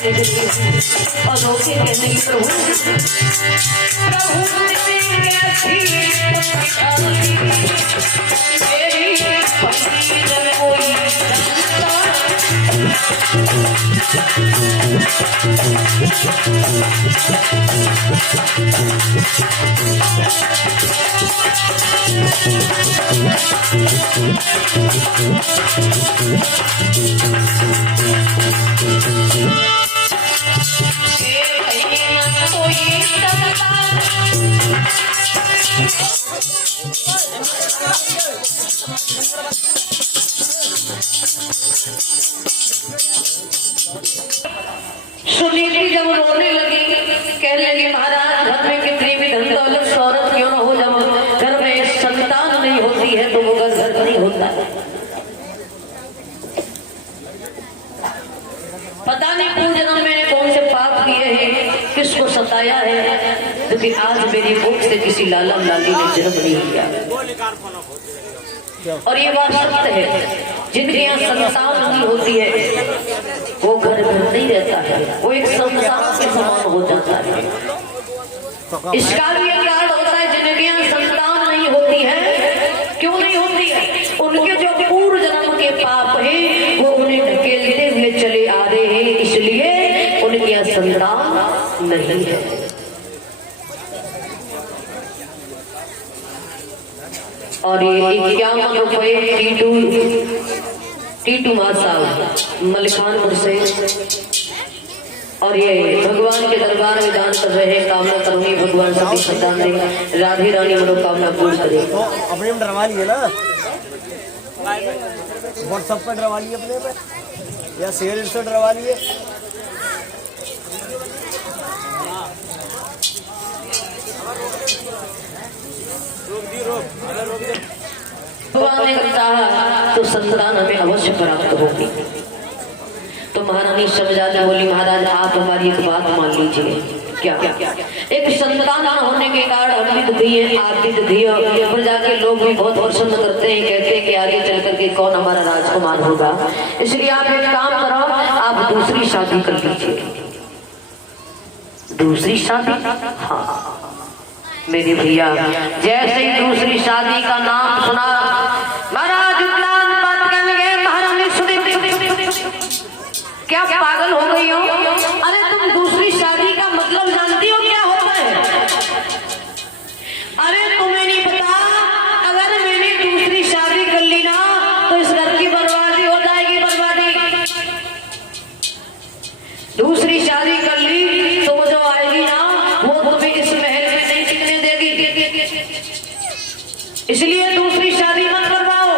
और रोके नहीं प्रभु प्रभु तेरी सुनीति जब रोने लगी, कह लगी महाराज घर में कितनी भी धन दौलत शौहरत क्यों न हो, जब घर में संतान नहीं होती है तो वो घर नहीं होता। पता नहीं पूर्व जन्म मैंने कौन से पाप किए हैं, किसको सताया है, क्योंकि आज मेरी कोख से किसी लाला लाली ने जन्म नहीं लिया। और ये बात सत्य है, जिनके यहाँ संतान नहीं होती है वो घर नहीं रहता है, वो एक संसार के समान हो जाता है। इसका भी एक कारण होता है, जिनके यहाँ संतान नहीं होती है, क्यों नहीं होती है, उनके जो पूर्व जन्म के पाप हैं वो उन्हें ढकेलते हुए चले आ रहे हैं, इसलिए उनके यहाँ संतान नहीं है। और ये 51 रुपये टीटू साहब मलिकानपुर से, और ये भगवान के दरबार में दान कर रहे हैं। कामना करूंगी भगवान सभी संतान दे, राधे रानी मनोकामना पूर्ण करे। तो अपने में डरवा लिए ना, व्हाट्सएप पर डरवा लिए अपने में, या शेयर से डरवा लिए। भगवान ने चाहा तो संतान हमें अवश्य प्राप्त होगी। तो महारानी समझाते बोली महाराज आप हमारी एक बात मान लीजिए। क्या एक संतान होने के कारण हम भी दुखी है, आप भी दुखी हो, प्रजा के लोग भी बहुत पसंद करते हैं, कहते हैं कि आगे चल करके कौन हमारा राजकुमार होगा। इसलिए आप एक काम करो, आप दूसरी शादी कर लीजिए। दूसरी शादी? हाँ मेरे भैया, जैसे ही दूसरी शादी का नाम सुना महाराज बात करने गए। महारानी सुनी, क्या पागल हो गई हो? अरे तुम दूसरी शादी का मतलब जानती हो क्या होता है? अरे तुम्हें नहीं पता, अगर मैंने दूसरी शादी कर ली ना तो इस घर की बर्बादी हो जाएगी, बर्बादी। दूसरी शादी कर ली तो वो जो आएगी ना वो तुम्हें इस महल में नहीं टिकने देगी, इसलिए दूसरी शादी मत करवाओ।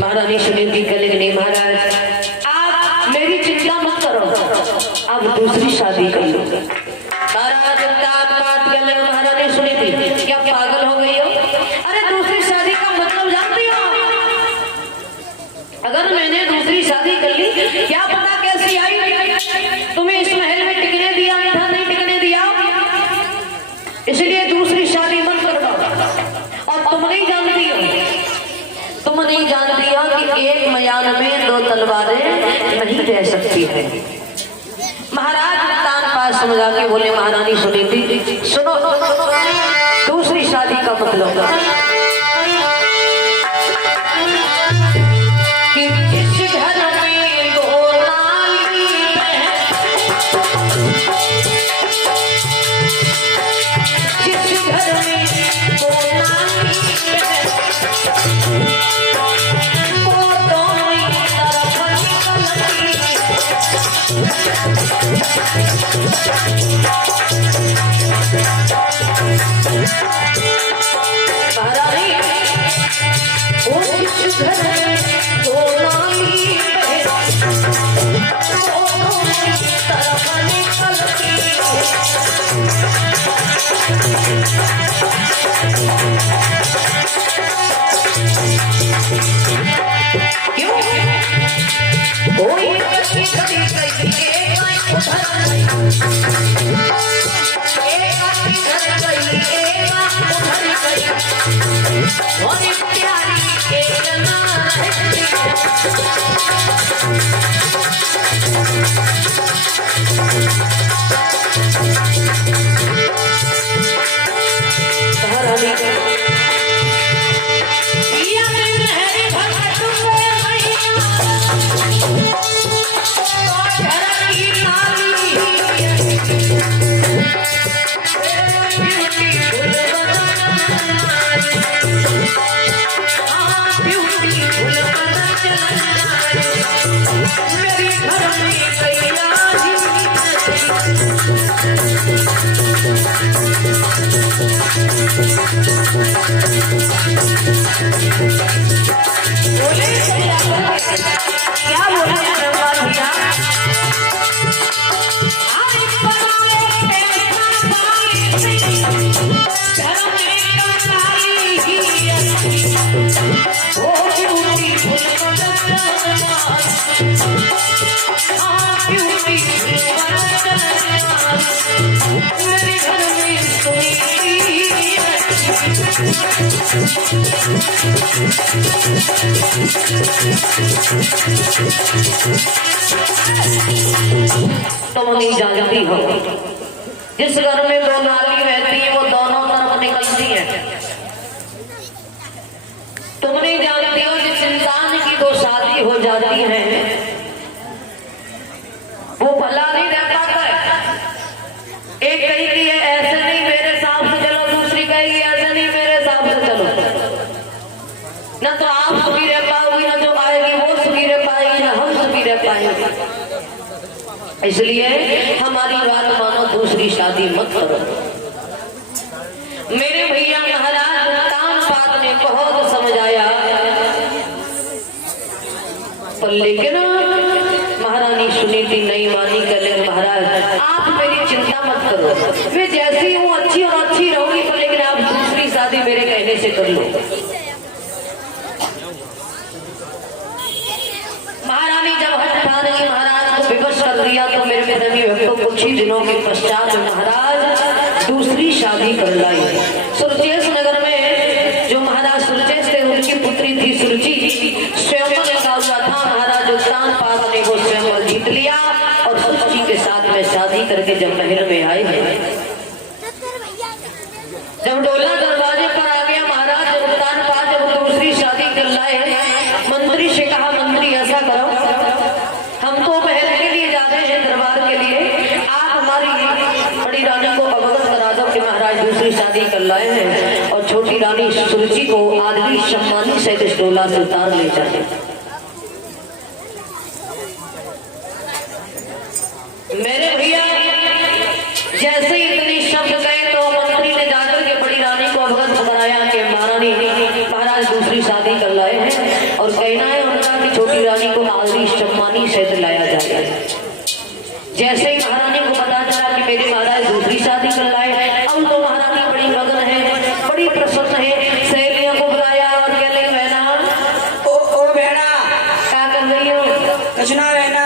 महारानी सुनीति कहने नहीं महाराज आप मेरी चिंता मत करो, अब दूसरी शादी कर लो। महारानी सुनीति क्या पागल हो गई हो? अरे दूसरी शादी का मतलब जानती हो? अगर मैंने दूसरी शादी कर ली, क्या पता कैसी आई, तुम्हें इस महल में टिकने दिया था, नहीं टिकने दिया, इसलिए दूसरी शादी मत करवाओ। और तुम नहीं जानती हो कि एक मयान में दो तलवारें नहीं रह सकती है। महाराज तान पास समझा के बोले महारानी सुनीति सुनो, दूसरी शादी का मतलब कि जिस घर में दो नाली जिस घर में दो नाली क्या बोला भैया? तुम नहीं जानती हो, जिस घर में दो नाली रहती है वो दोनों तरफ निकलती है। तुम नहीं जानती हो, जिस इंसान की दो शादी हो जाती है वो भला नहीं रह पाता है। एक कहेगी ऐसे नहीं मेरे हिसाब से चलो, दूसरी कहेगी ऐसे नहीं मेरे हिसाब से चलो। न तो आप सुखी रह पाओगी, न जो आएगी वो सुखी रह पाएगी, न हम सुखी रह पाएंगे। इसलिए हमारी बात मानो, दूसरी शादी मत करो। मेरे भैया महाराज तानपाद ने बहुत समझाया, पर लेकिन महारानी सुनी थी, नहीं मानी। कले महाराज आप मेरी चिंता मत करो, मैं जैसी हूँ अच्छी और अच्छी रहूंगी, पर लेकिन आप दूसरी शादी मेरे कहने से कर लो। महारानी जब हट ठान गई, महाराज को विवश कर दिया, तो मेरे प्रेमी भक्तों कुछ ही दिनों के पश्चात महाराज दूसरी शादी कर लाई। सुरचेस नगर में जो महाराज सुरचेस थे, उनकी पुत्री थी सुरुचि। स्वयंवर लगा हुआ था, महाराज तानपाद ने वो स्वयंवर जीत लिया और सुरुचि के साथ में शादी करके जब महल में आए, जब डोला दरवाजे पर आ गया, महाराज जब तानपाद जब दूसरी शादी कर लाए, मंत्री से कहा, मंत्री ऐसा करो, हम तो महल के लिए जाते हैं, दरबार के लिए, आप हमारी बड़ी रानी को अवगत करा दो कि महाराज दूसरी शादी कर लाए हैं, और छोटी रानी सुरुचि को आदमी सम्मानी से इस डोला से उतार ले जाए। मेरे भैया जैसे ही इतनी शब्द गए, तो मंत्री ने जाकर के बड़ी रानी को अवगत कराया कि महारानी महाराज दूसरी शादी कर लाए हैं, और कहना है उनका कि छोटी रानी को आदमी सम्मानी से लाया जाए। जैसे ही महारानी को पता चला कि मेरे महाराज दूसरी शादी कर लाए हैं, अब तो महारानी बड़ी मगन है, बड़ी प्रसन्न है। सहेलियों को बुलाया और कह रही बहना, ओ बेड़ा क्या कर रही हो? कुछ ना बहना,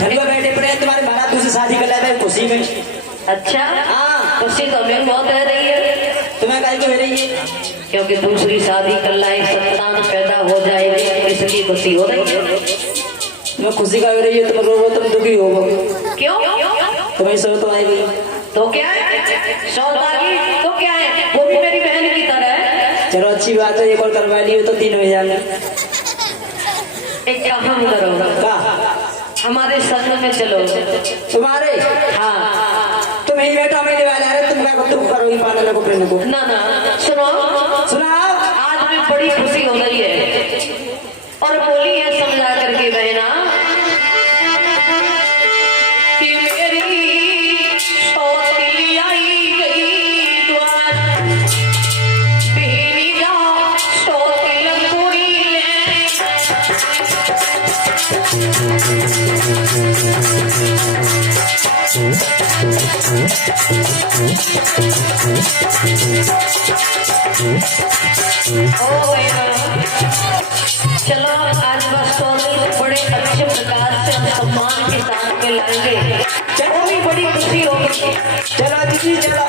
ठंडा बैठे पड़े, तुम्हारे महाराज तुझसे शादी कर लाए खुशी में। अच्छा हाँ, खुशी तो हमें बहुत रह रही है। तुम्हें काहे को हो रही है? क्योंकि दूसरी शादी कर लाई, संतान पैदा हो जाएगी, इसलिए खुशी हो रही है। तुम्हें खुशी का हो रही है, तुम रोवो, तुम दुखी हो। क्यों? तुम्हें सौ तो आएगी, तो क्या है, सौदागी तो क्या है, वो भी मेरी बहन की तरह है। चलो अच्छी बात है, एक और करवा ली तो 3 हो जाएंगे। एक काम करो, हमारे संग में चलो। तुम्हारे? हाँ, तुम ही बैठो मेरे वाले, अरे तुम क्या तुम करोगी पालन को प्रेम को? ना ना, सुनो सुनाओ। आज में बड़ी खुशी हो रही है, और बोली है समझा करके बहना कि मेरी सौतेली आई गई द्वार, बहनी जा सौतेल पूरी चलो आज बस बड़े अच्छे प्रकार से सम्मान के साथ में लाएंगे, चलो भी बड़ी खुशी होगी। चलो दीदी चलो।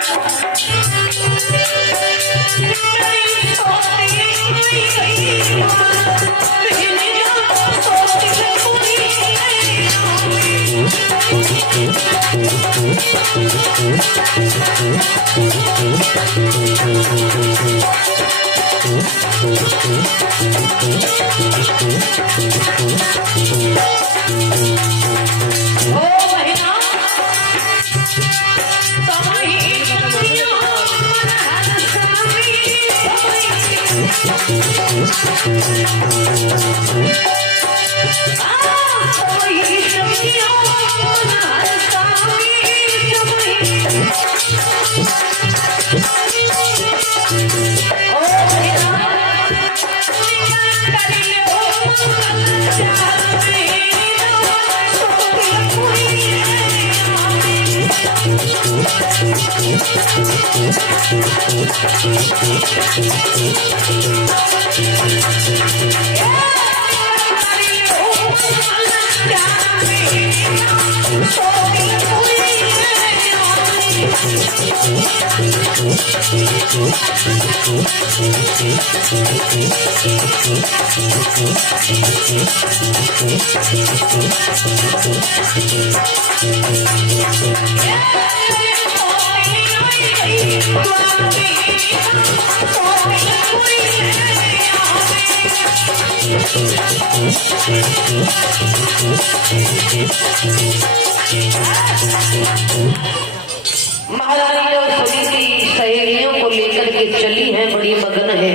महारानी जब सभी की सहेलियों को लेकर के चली है, बड़ी मगन है।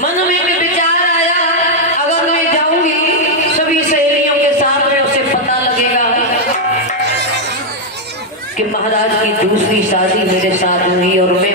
मन में भी विचार आया, अगर मैं जाऊंगी सभी सहेलियों के साथ में, उसे पता लगेगा कि महाराज की दूसरी शादी मेरे साथ हुई और मैं